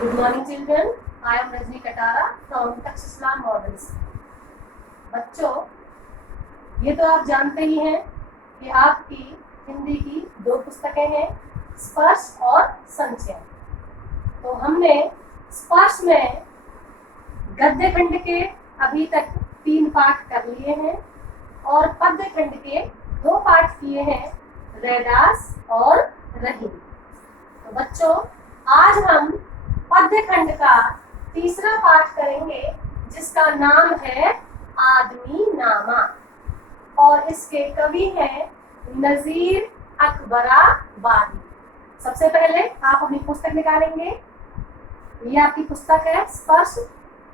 Good morning children. I am Rajni Katara from Takshashila Models. बच्चों, ये तो आप जानते ही हैं कि आपकी हिंदी की दो पुस्तकें हैं, स्पर्श और संचय। तो हमने स्पर्श में गद्य खंड के अभी तक 3 पाठ कर लिए हैं और पद्य खंड के 2 पाठ किए हैं, रैदास और रहीम। तो बच्चों, आज हम पद्य खंड का तीसरा पाठ करेंगे जिसका नाम है आदमी नामा और इसके कवि हैं नजीर अकबराबादी। सबसे पहले आप अपनी पुस्तक निकालेंगे। ये आपकी पुस्तक है स्पर्श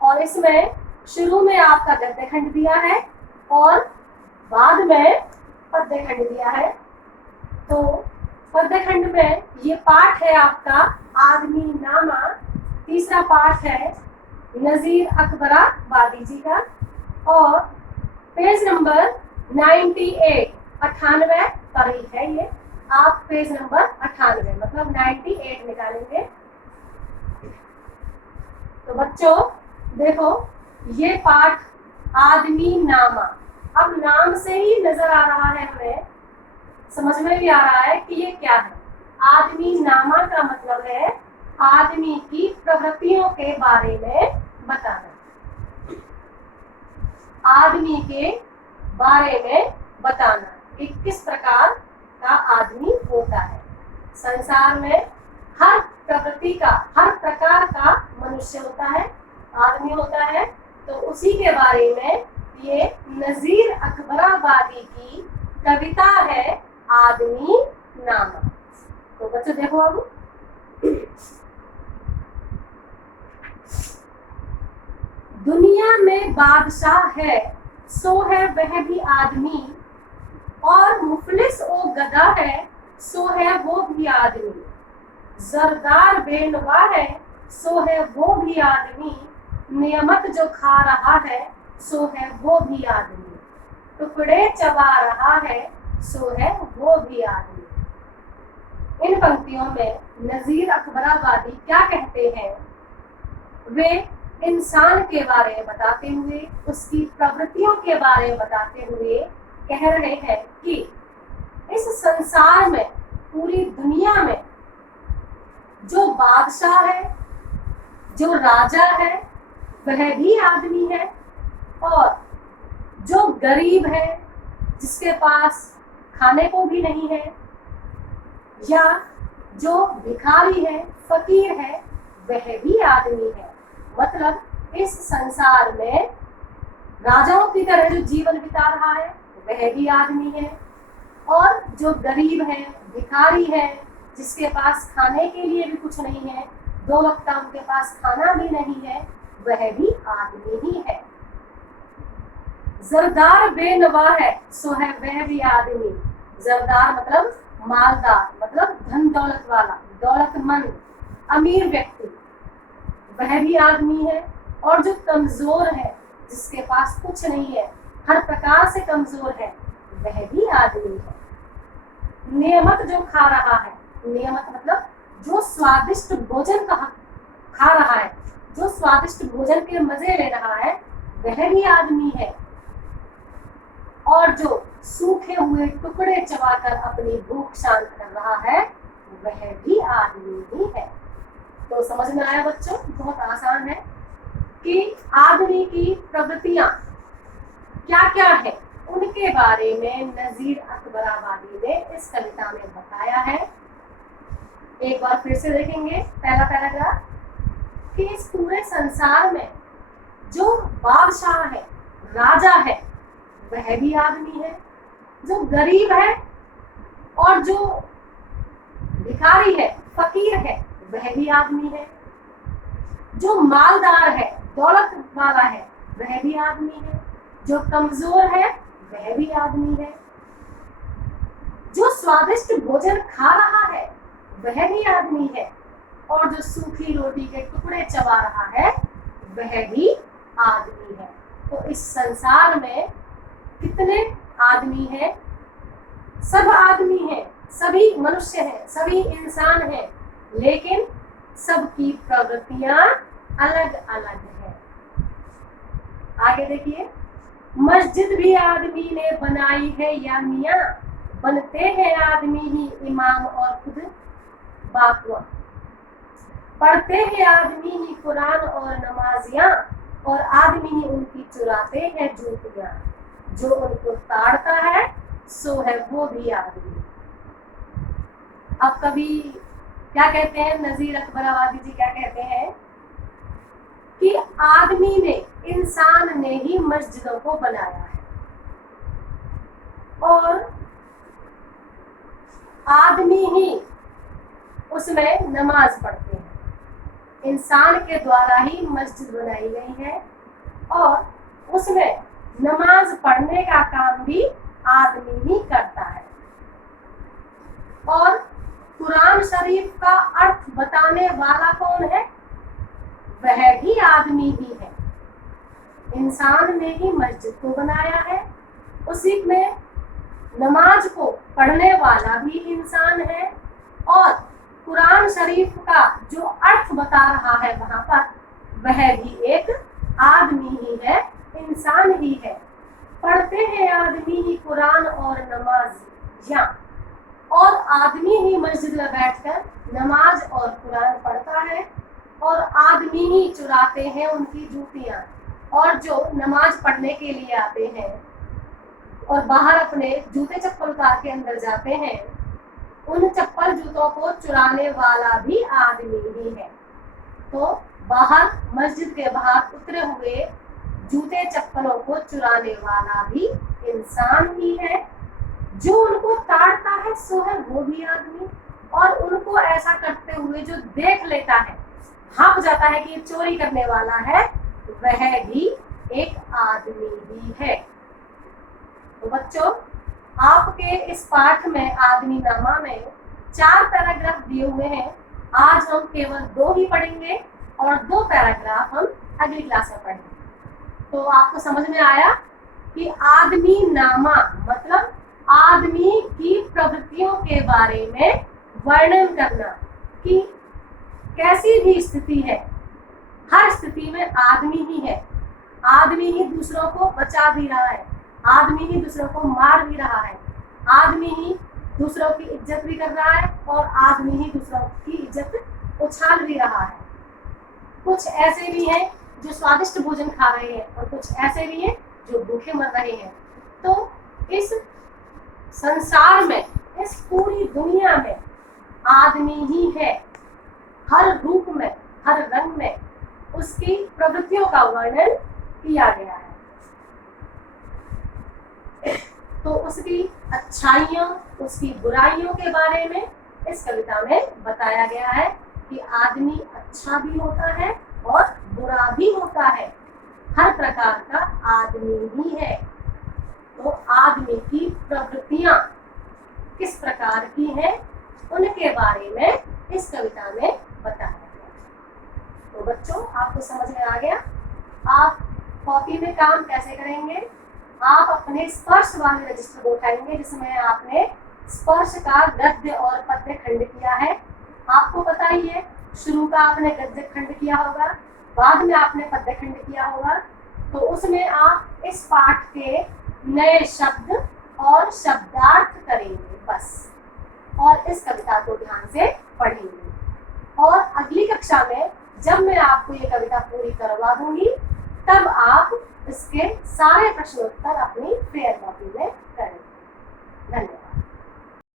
और इसमें शुरू में आपका गद्य खंड दिया है और बाद में पद्य खंड दिया है। तो पद्य खंड में ये पाठ है आपका आदमी नामा, तीसरा पाठ है नजीर अकबराबादी जी का और पेज नंबर 98 पर ही है ये। आप पेज नंबर 98 मतलब 98 निकालेंगे। तो बच्चों देखो, ये पाठ आदमी नामा, अब नाम से ही नजर आ रहा है, हमें समझ में भी आ रहा है कि ये क्या है। आदमी नामा का मतलब है आदमी की प्रवृत्तियों के बारे में बताना, आदमी के बारे में बताना कि किस प्रकार का आदमी होता है। संसार में हर प्रवृत्ति का, हर प्रकार का मनुष्य होता है, आदमी होता है। तो उसी के बारे में ये नजीर अकबराबादी की कविता है आदमी नामा। तो बच्चों देखो, अब दुनिया में बादशाह है सो है वह भी आदमी, और मुफलिस ओ गधा है सो है वो भी आदमी। जरदार बेनवा है सो है वो भी आदमी, नियमत जो खा रहा है सो है वो भी आदमी। टुकड़े चबा रहा है सो है वो भी आदमी। इन पंक्तियों में नजीर अकबराबादी क्या कहते हैं? वे इंसान के बारे में बताते हुए, उसकी प्रवृत्तियों के बारे में बताते हुए कह रहे हैं कि इस संसार में, पूरी दुनिया में जो बादशाह है, जो राजा है, वह भी आदमी है, और जो गरीब है, जिसके पास खाने को भी नहीं है, या जो भिखारी है, फकीर है, वह भी आदमी है। मतलब इस संसार में राजाओं की तरह जो जीवन बिता रहा है वह भी आदमी है, और जो गरीब है, भिखारी है, जिसके पास खाने के लिए भी कुछ नहीं है, 2 वक्त का उनके पास खाना भी नहीं है, वह भी आदमी ही है। जरदार बेनवा है सो है वह भी आदमी। जरदार मतलब मालदार, मतलब धन दौलत वाला, दौलतमंद, अमीर व्यक्ति, वह भी आदमी है। और जो कमजोर है, जिसके पास कुछ नहीं है, हर प्रकार से कमजोर है, वह भी आदमी है। नियमत जो खा रहा है, नियमत मतलब जो स्वादिष्ट भोजन खा रहा है, जो स्वादिष्ट भोजन के मजे ले रहा है, वह भी आदमी है। और जो सूखे हुए टुकड़े चबाकर अपनी भूख शांत कर रहा है, वह भी आदमी ही है। तो समझ में आया बच्चों? बहुत आसान है कि आदमी की प्रवृत्तियां क्या क्या है, उनके बारे में नजीर अकबराबादी ने इस कविता में बताया है। एक बार फिर से देखेंगे पहला पैराग्राफ कि इस पूरे संसार में जो बादशाह है, राजा है, वह भी आदमी है। जो गरीब है और जो भिखारी है, फकीर है, वह भी आदमी है। जो मालदार है, दौलत वाला है, वह भी आदमी है। जो कमजोर है, वह भी आदमी है। जो स्वादिष्ट भोजन खा रहा है, वह भी आदमी है। और जो सूखी रोटी के टुकड़े चबा रहा है, वह भी आदमी है। तो इस संसार में कितने आदमी हैं? सब आदमी हैं, सभी मनुष्य हैं, सभी इंसान हैं, लेकिन सबकी प्रवृत्तियां अलग अलग है। आगे देखिए, मस्जिद भी आदमी ने बनाई है या मियाँ, बनते हैं आदमी ही इमाम और खुद बाकुआ। पढ़ते हैं आदमी ही कुरान और नमाजियाँ, और आदमी ही उनकी चुराते हैं जूतियाँ। जो उनको ताड़ता है सो है वो भी आदमी। अब कभी क्या कहते हैं, नजीर अकबराबादी जी क्या कहते हैं कि आदमी ने, इंसान ने ही मस्जिदों को बनाया है और आदमी ही उसमें नमाज पढ़ते हैं। इंसान के द्वारा ही मस्जिद बनाई गई है और उसमें नमाज पढ़ने का काम भी आदमी ही करता है। और कुरान शरीफ का अर्थ बताने वाला कौन है? वह भी आदमी ही है। इंसान ने ही मस्जिद को बनाया है, उसी में नमाज को पढ़ने वाला भी इंसान है और कुरान शरीफ का जो अर्थ बता रहा है वहां पर, वह भी एक आदमी ही है, इंसान ही है। पढ़ते हैं आदमी ही कुरान और नमाजियाँ, और आदमी ही मस्जिद में बैठकर नमाज और कुरान पढ़ता है और आदमी ही चुराते हैं उनकी जूतियाँ। और जो नमाज पढ़ने के लिए आते हैं और बाहर अपने जूते चप्पल उतार के अंदर जाते हैं, उन चप्पल जूतों को चुराने वाला भी आदमी ही है। तो बाहर, मस्जिद के बाहर उतरे हुए जूते चप्पलों को चुराने वाला भी इंसान ही है। जो उनको ताड़ता है सो है वो भी आदमी, और उनको ऐसा करते हुए जो देख लेता है, भाप जाता है कि ये चोरी करने वाला है, वह भी एक आदमी ही है। तो बच्चों, आपके इस पाठ में आदमी नामा में 4 पैराग्राफ दिए हुए हैं। आज हम केवल 2 ही पढ़ेंगे और 2 पैराग्राफ हम अगली क्लास में पढ़ेंगे। तो आपको समझ में आया कि आदमी नामा मतलब आदमी की प्रवृत्तियों के बारे में वर्णन करना कि कैसी भी स्थिति है, हर स्थिति में आदमी ही है। आदमी ही दूसरों को बचा भी रहा है, आदमी ही दूसरों को मार भी रहा है, आदमी ही दूसरों की इज्जत भी कर रहा है और आदमी ही दूसरों की इज्जत उछाल भी रहा है। कुछ ऐसे भी हैं जो स्वादिष्ट भोजन खा रहे हैं और कुछ ऐसे भी हैं जो भूखे मर रहे हैं। तो इस संसार में, इस पूरी दुनिया में आदमी ही है। हर रूप में, हर रंग में उसकी प्रवृत्तियों का वर्णन किया गया है। तो उसकी अच्छाइयों, उसकी बुराइयों के बारे में इस कविता में बताया गया है कि आदमी अच्छा भी होता है और बुरा भी होता है। हर प्रकार का आदमी ही है। तो आदमी की प्रवृत्तियां किस प्रकार की हैं, उनके बारे में इस कविता में बताया गया। तो बच्चों, आपको समझ में आ गया? आप कॉपी में काम कैसे करेंगे? आप अपने स्पर्श वाले रजिस्टर को उठाएंगे जिसमें आपने स्पर्श का गद्य और पद्य खंड किया है। आपको पता ही है, शुरू का आपने गद्य खंड किया होगा, बाद में आपने पद्य खंड किया होगा। तो उसमें आप इस पाठ के नए शब्द और शब्दार्थ करेंगे बस, और इस कविता को ध्यान से पढ़ेंगे। और अगली कक्षा में जब मैं आपको ये कविता पूरी करवा दूंगी, तब आप इसके सारे प्रश्नोत्तर अपनी फेयर कॉपी में